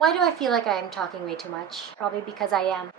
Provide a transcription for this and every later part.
Why do I feel like I am talking way too much? Probably because I am.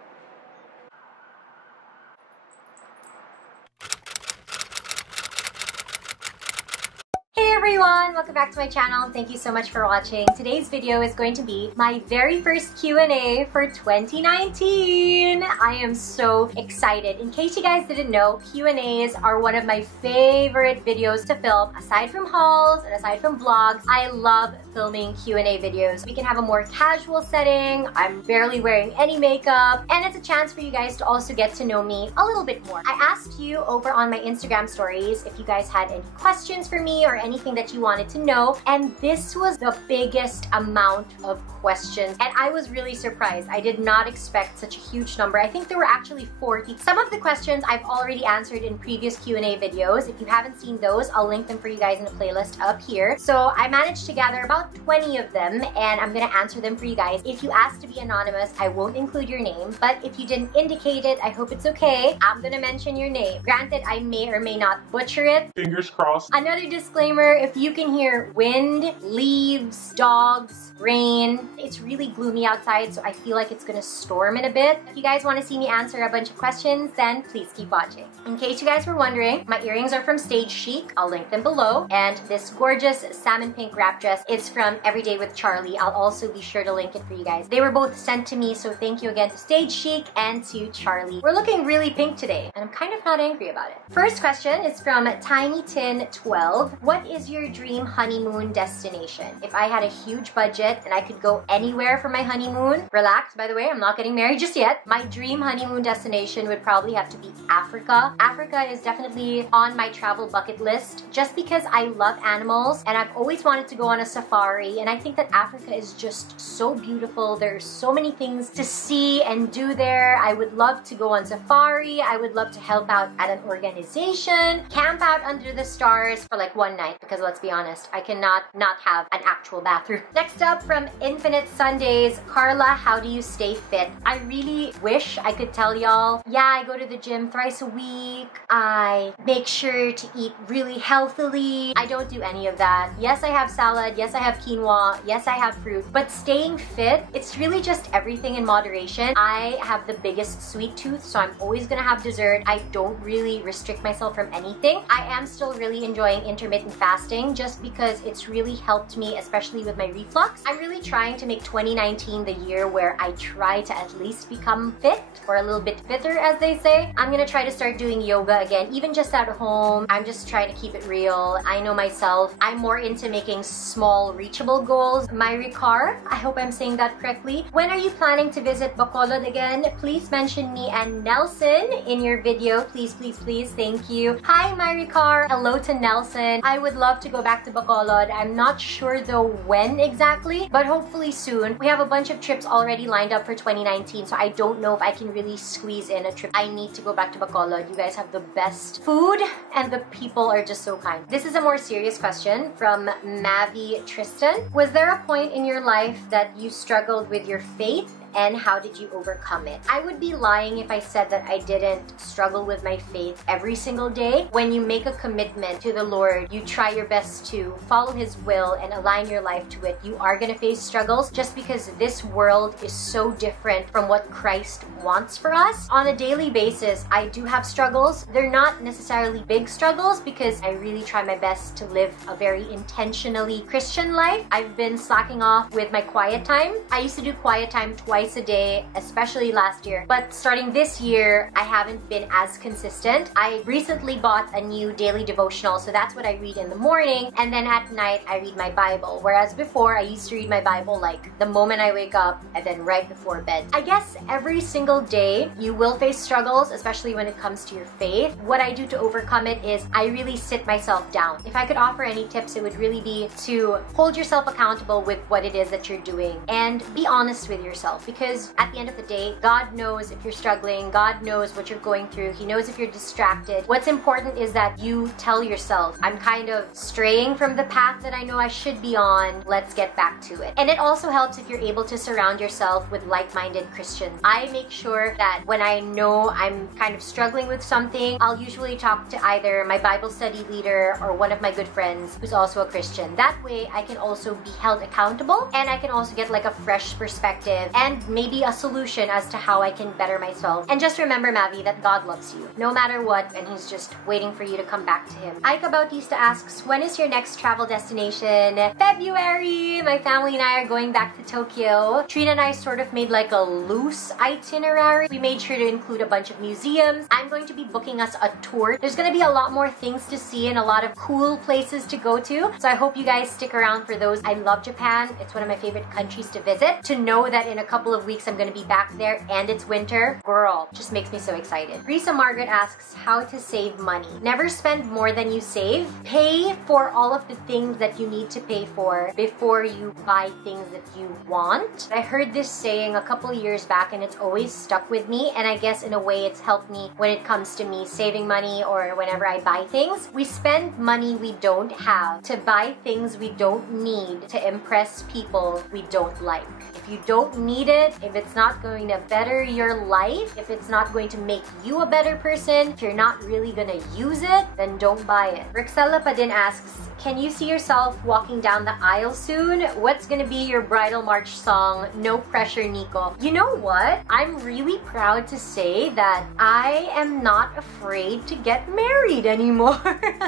Hey everyone! Welcome back to my channel. Thank you so much for watching. Today's video is going to be my very first Q&A for 2019. I am so excited. In case you guys didn't know, Q&As are one of my favorite videos to film. Aside from hauls and aside from vlogs, I love filming Q&A videos. We can have a more casual setting. I'm barely wearing any makeup, and it's a chance for you guys to also get to know me a little bit more. I asked you over on my Instagram stories if you guys had any questions for me or anything that you wanted to know, and this was the biggest amount of questions, and I was really surprised. I did not expect such a huge number. I think there were actually 40. Some of the questions I've already answered in previous Q&A videos. If you haven't seen those, I'll link them for you guys in the playlist up here. So I managed to gather about 20 of them, and I'm gonna answer them for you guys. If you ask to be anonymous, I won't include your name, but if you didn't indicate it, I hope it's okay. I'm gonna mention your name. Granted, I may or may not butcher it. Fingers crossed. Another disclaimer, if you can hear wind, leaves, dogs, rain, it's really gloomy outside, so I feel like it's gonna storm in a bit. If you guys want to see me answer a bunch of questions, then please keep watching. In case you guys were wondering, my earrings are from Stage Chic. I'll link them below. And this gorgeous salmon pink wrap dress is from Everyday with Charlie. I'll also be sure to link it for you guys. They were both sent to me, so thank you again to Stage Chic and to Charlie. We're looking really pink today, and I'm kind of not angry about it. First question is from TinyTin12. What is your dream honeymoon destination? If I had a huge budget and I could go anywhere for my honeymoon, relax, by the way, I'm not getting married just yet. My dream honeymoon destination would probably have to be Africa. Africa is definitely on my travel bucket list just because I love animals and I've always wanted to go on a safari, and I think that Africa is just so beautiful. There's so many things to see and do there. I would love to go on safari. I would love to help out at an organization, camp out under the stars for like one night, because let's be honest, I cannot not have an actual bathroom. Next up from Infinite Sundays, Karla, how do you stay fit? I really wish I could tell y'all, yeah, I go to the gym thrice a week. I make sure to eat really healthily. I don't do any of that. Yes, I have salad. Yes, I have quinoa. Yes, I have fruit. But staying fit, it's really just everything in moderation. I have the biggest sweet tooth, so I'm always gonna have dessert. I don't really restrict myself from anything. I am still really enjoying intermittent fasting just because it's really helped me, especially with my reflux. I'm really trying to make 2019 the year where I try to at least become fit, or a little bit fitter, as they say. I'm gonna try to start doing yoga again, even just at home. I'm just trying to keep it real. I know myself. I'm more into making small, reachable goals. Myricar, I hope I'm saying that correctly. When are you planning to visit Bacolod again? Please mention me and Nelson in your video. Please, please, please. Thank you. Hi, Myricar. Hello to Nelson. I would love to go back to Bacolod. I'm not sure though when exactly, but hopefully soon. We have a bunch of trips already lined up for 2019, so I don't know if I can really squeeze in a trip. I need to go back to Bacolod. You guys have the best food and the people are just so kind. This is a more serious question from Mavi Tristan. Was there a point in your life that you struggled with your faith, and how did you overcome it? I would be lying if I said that I didn't struggle with my faith every single day. When you make a commitment to the Lord, you try your best to follow His will and align your life to it. You are gonna face struggles just because this world is so different from what Christ wants for us. On a daily basis, I do have struggles. They're not necessarily big struggles because I really try my best to live a very intentionally Christian life. I've been slacking off with my quiet time. I used to do quiet time twice a day, especially last year. But starting this year, I haven't been as consistent. I recently bought a new daily devotional, so that's what I read in the morning, and then at night I read my Bible. Whereas before, I used to read my Bible like the moment I wake up and then right before bed. I guess every single day you will face struggles, especially when it comes to your faith. What I do to overcome it is I really sit myself down. If I could offer any tips, it would really be to hold yourself accountable with what it is that you're doing and be honest with yourself. because at the end of the day, God knows if you're struggling, God knows what you're going through, He knows if you're distracted. What's important is that you tell yourself, I'm kind of straying from the path that I know I should be on, let's get back to it. And it also helps if you're able to surround yourself with like-minded Christians. I make sure that when I know I'm kind of struggling with something, I'll usually talk to either my Bible study leader or one of my good friends who's also a Christian. That way, I can also be held accountable, and I can also get like a fresh perspective and maybe a solution as to how I can better myself. And just remember, Mavi, that God loves you no matter what, and He's just waiting for you to come back to Him. Aika Bautista asks, when is your next travel destination? February! My family and I are going back to Tokyo. Trina and I sort of made like a loose itinerary. We made sure to include a bunch of museums. I'm going to be booking us a tour. There's going to be a lot more things to see and a lot of cool places to go to. So I hope you guys stick around for those. I love Japan. It's one of my favorite countries to visit. To know that in a couple of weeks I'm going to be back there and it's winter, girl, just makes me so excited. Risa Margaret asks how to save money. Never spend more than you save. Pay for all of the things that you need to pay for before you buy things that you want. I heard this saying a couple years back and it's always stuck with me, and I guess in a way it's helped me when it comes to me saving money or whenever I buy things. We spend money we don't have to buy things we don't need to impress people we don't like. If you don't need it, if it's not going to better your life, if it's not going to make you a better person, if you're not really gonna use it, then don't buy it. Rixella Padin asks, can you see yourself walking down the aisle soon? What's gonna be your bridal march song? No pressure, Nico. You know what? I'm really proud to say that I am not afraid to get married anymore.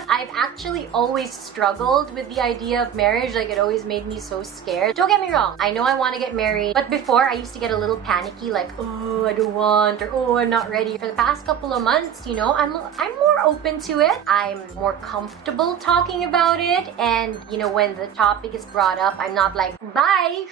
I've actually always struggled with the idea of marriage. Like, it always made me so scared. Don't get me wrong, I know I want to get married, but before I used to get a little panicky, like, oh, I don't want, or oh, I'm not ready. For the past couple of months, you know, I'm more open to it. I'm more comfortable talking about it, and you know, when the topic is brought up, I'm not like, bye.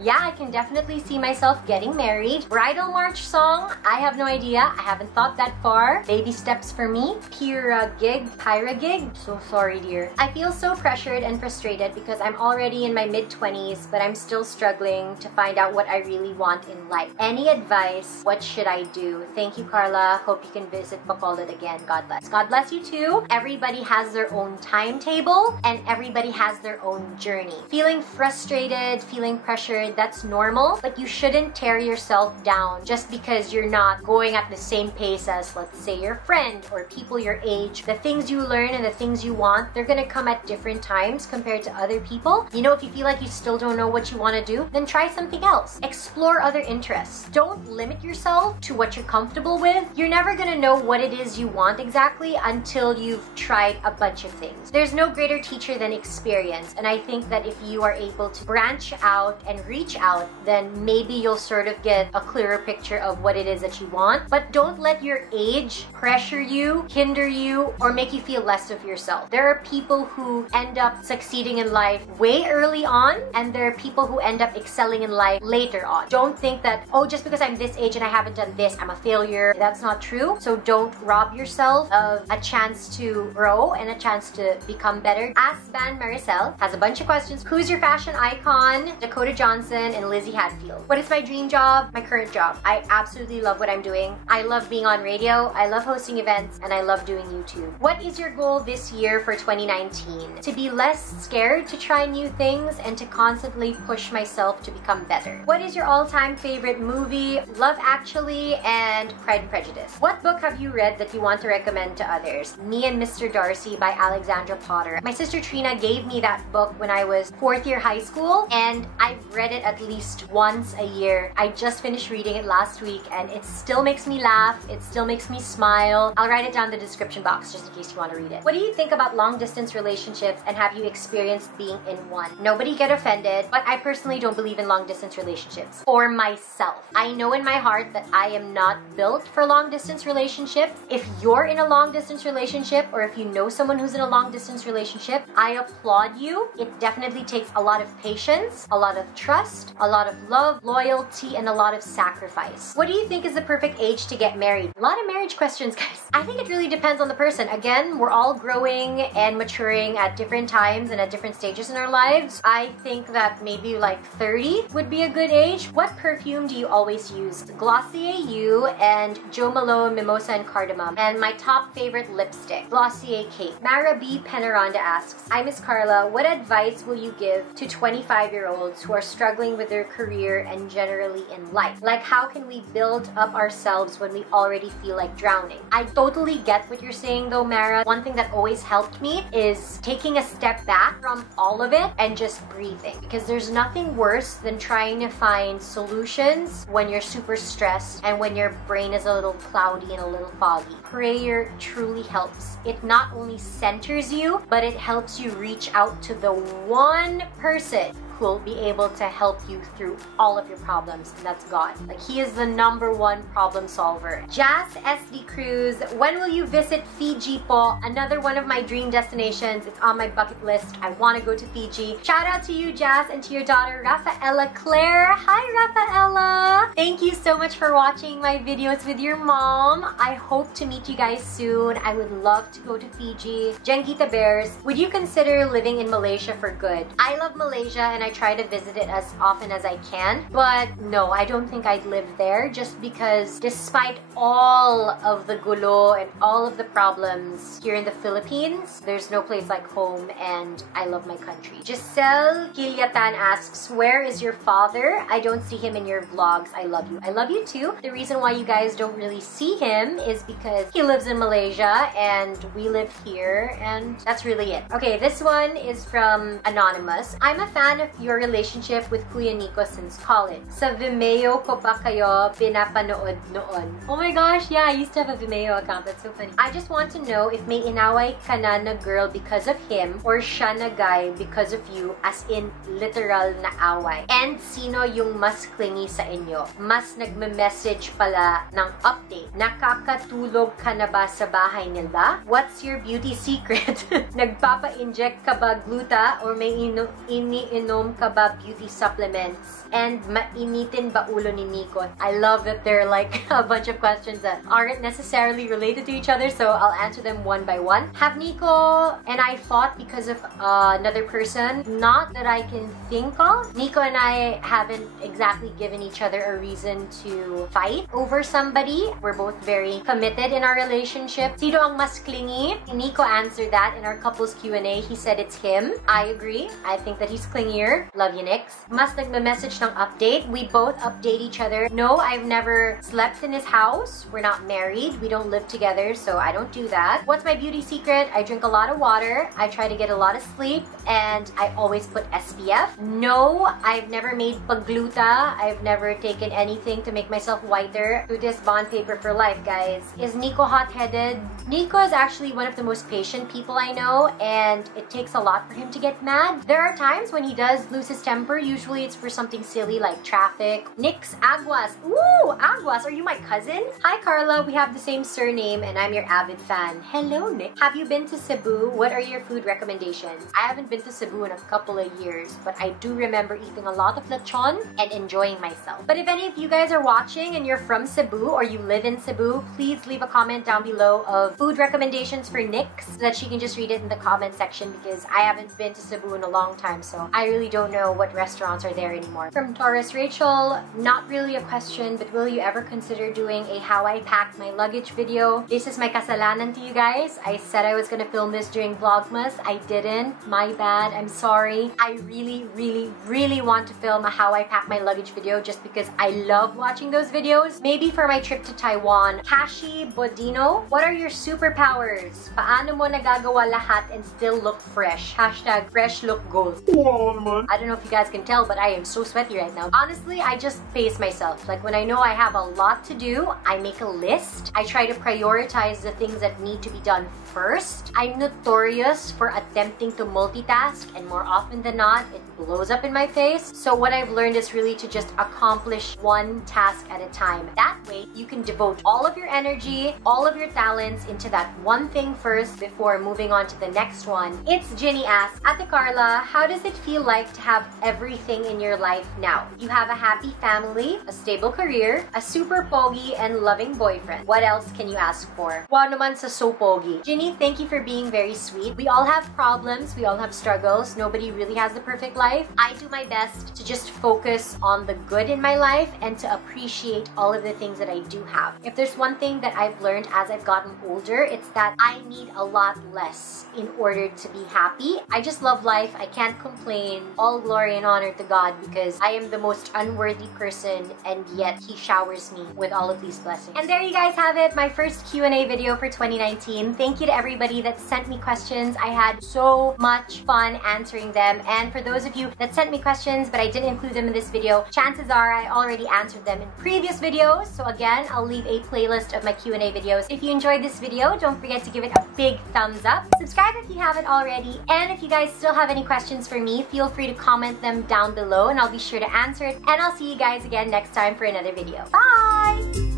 Yeah, I can definitely see myself getting married. Bridal march song, I have no idea. I haven't thought that far. Baby steps for me. Pyra gig. So sorry, dear. I feel so pressured and frustrated because I'm already in my mid-20s, but I'm still struggling to find out what I really want in life. Any advice? What should I do? Thank you, Karla. Hope you can visit Bacolod again. God bless. God bless you too. Everybody has their own timetable and everybody has their own journey. Feeling frustrated, feeling pressured, that's normal, but you shouldn't tear yourself down just because you're not going at the same pace as, let's say, your friend or people your age. The things you learn and the things you want, they're gonna come at different times compared to other people. You know, if you feel like you still don't know what you want to do, then try something else. Explore other interests. Don't limit yourself to what you're comfortable with. You're never gonna know what it is you want exactly until you've tried a bunch of things. There's no greater teacher than experience, and I think that if you are able to branch out and reach out, then maybe you'll sort of get a clearer picture of what it is that you want. But don't let your age pressure you, hinder you, or make you feel less of yourself. There are people who end up succeeding in life way early on, and there are people who end up excelling in life later on. Don't think that, oh, just because I'm this age and I haven't done this, I'm a failure. That's not true. So don't rob yourself of a chance to grow and a chance to become better. Asban Maricel has a bunch of questions. Who's your fashion icon? Dakota Johnson and Lizzie Hadfield. What is my dream job? My current job. I absolutely love what I'm doing. I love being on radio, I love hosting events, and I love doing YouTube. What is your goal this year for 2019? To be less scared to try new things and to constantly push myself to become better. What is your all-time favorite movie? Love Actually and Pride and Prejudice. What book have you read that you want to recommend to others? Me and Mr. Darcy by Alexandra Potter. My sister Trina gave me that book when I was 4th year high school, and I've read it at least once a year. I just finished reading it last week and it still makes me laugh, it still makes me smile. I'll write it down in the description box just in case you want to read it. What do you think about long distance relationships, and have you experienced being in one? Nobody get offended, but I personally don't believe in long distance relationships. For myself, I know in my heart that I am not built for long distance relationships. If you're in a long distance relationship, or if you know someone who's in a long distance relationship, I applaud you. It definitely takes a lot of patience, a lot of trust, trust, a lot of love, loyalty, and a lot of sacrifice. What do you think is the perfect age to get married? A lot of marriage questions, guys. I think it really depends on the person. Again, we're all growing and maturing at different times and at different stages in our lives. I think that maybe like 30 would be a good age. What perfume do you always use? Glossier You and Jo Malone Mimosa and Cardamom. And my top favorite lipstick, Glossier Cake. Mara B. Penaronda asks, hi Miss Karla, what advice will you give to 25-year-olds who are struggling with their career and generally in life? Like, how can we build up ourselves when we already feel like drowning? I totally get what you're saying though, Mara. One thing that always helped me is taking a step back from all of it and just breathing. Because there's nothing worse than trying to find solutions when you're super stressed and when your brain is a little cloudy and a little foggy. Prayer truly helps. It not only centers you, but it helps you reach out to the one person who will be able to help you through all of your problems, and that's God. Like, He is the #1 problem solver. Jazz SD Cruz, when will you visit Fiji po? Another one of my dream destinations. It's on my bucket list. I want to go to Fiji. Shout out to you, Jazz, and to your daughter, Rafaela Claire. Hi, Rafaela! Thank you so much for watching my videos with your mom. I hope to meet you guys soon. I would love to go to Fiji. Jengita Bears, would you consider living in Malaysia for good? I love Malaysia and I try to visit it as often as I can, but no, I don't think I'd live there, just because despite all of the gulo and all of the problems here in the Philippines, there's no place like home, and I love my country. Giselle Kiliatan asks, where is your father? I don't see him in your vlogs. I love you. I love you too. The reason why you guys don't really see him is because he lives in Malaysia and we live here, and that's really it. Okay, this one is from Anonymous. I'm a fan of your relationship with Kuya Nico since college. Sa Vimeo ko pa kayo pinapanood noon. Oh my gosh, yeah, I used to have a Vimeo account. That's so funny. I just want to know if may inaway ka na girl because of him or siya na guy because of you, as in literal na away. And sino yung mas clingy sa inyo? Mas nagme-message pala ng update. Nakakatulog ka na ba sa bahay nila? What's your beauty secret? Nagpapa-inject ka ba gluta or may iniinom ka ba beauty supplements? And mainitin ba ulo ni Nico? I love that they're like a bunch of questions that aren't necessarily related to each other, so I'll answer them one by one. Have Nico and I fought because of another person? Not that I can think of. Nico and I haven't exactly given each other a reason to fight over somebody. We're both very committed in our relationship. Sino ang mas clingy? Nico answered that in our couples Q&A. He said it's him. I agree. I think that he's clingier. Love you, Nix. Mas nagme-message ng update. We both update each other. No, I've never slept in his house. We're not married. We don't live together, so I don't do that. What's my beauty secret? I drink a lot of water. I try to get a lot of sleep, and I always put SPF. No, I've never made pagluta. I've never taken anything to make myself whiter. Do this bond paper for life, guys. Is Nico hot-headed? Nico is actually one of the most patient people I know, and it takes a lot for him to get mad. There are times when he does lose his temper. Usually it's for something silly like traffic. Nix Aguas. Ooh, Aguas, are you my cousin? Hi Karla, we have the same surname and I'm your avid fan. Hello, Nick. Have you been to Cebu? What are your food recommendations? I haven't been to Cebu in a couple of years, but I do remember eating a lot of lechon and enjoying myself. But if any of you guys are watching and you're from Cebu or you live in Cebu, please leave a comment down below of food recommendations for Nix so that she can just read it in the comment section, because I haven't been to Cebu in a long time, so I really don't know what restaurants are there anymore. From Taurus Rachel, not really a question, but will you ever consider doing a how I packed my luggage video? This is my kasalanan to you guys. I said I was gonna film this during Vlogmas. I didn't. My bad. I'm sorry. I really want to film a how I pack my luggage video just because I love watching those videos. Maybe for my trip to Taiwan. Kashi Bodino, what are your superpowers? Paano mo nagagawa lahat and still look fresh? Hashtag fresh look goals. I don't know if you guys can tell, but I am so sweaty right now. Honestly, I just pace myself. Like when I know I have a lot to do, I make a list. I try to prioritize the things that need to be done first. I'm notorious for attempting to multitask, and more often than not, it blows up in my face. So what I've learned is really to just accomplish one task at a time. That way, you can devote all of your energy, all of your talents into that one thing first before moving on to the next one. It's Ginny asks, Ate Karla, how does it feel like to have everything in your life now? You have a happy family, a stable career, a super pogi and loving boyfriend. What else can you ask for? Wow naman sa so pogi. Ginny, thank you for being very sweet. We all have problems, we all have struggles. Nobody really has the perfect life. I do my best to just focus on the good in my life and to appreciate all of the things that I do have. If there's one thing that I've learned as I've gotten older, it's that I need a lot less in order to be happy. I just love life. I can't complain. All glory and honor to God because I am the most unworthy person and yet He showers me with all of these blessings. And there you guys have it, my first Q&A video for 2019. Thank you to everybody that sent me questions. I had so much fun answering them. And for those of you that sent me questions but I didn't include them in this video, chances are I already answered them in previous videos. So again, I'll leave a playlist of my Q&A videos. If you enjoyed this video, don't forget to give it a big thumbs up. Subscribe if you haven't already. And if you guys still have any questions for me, feel free to comment them down below and I'll be sure to answer it. And I'll see you guys again next time for another video. Bye!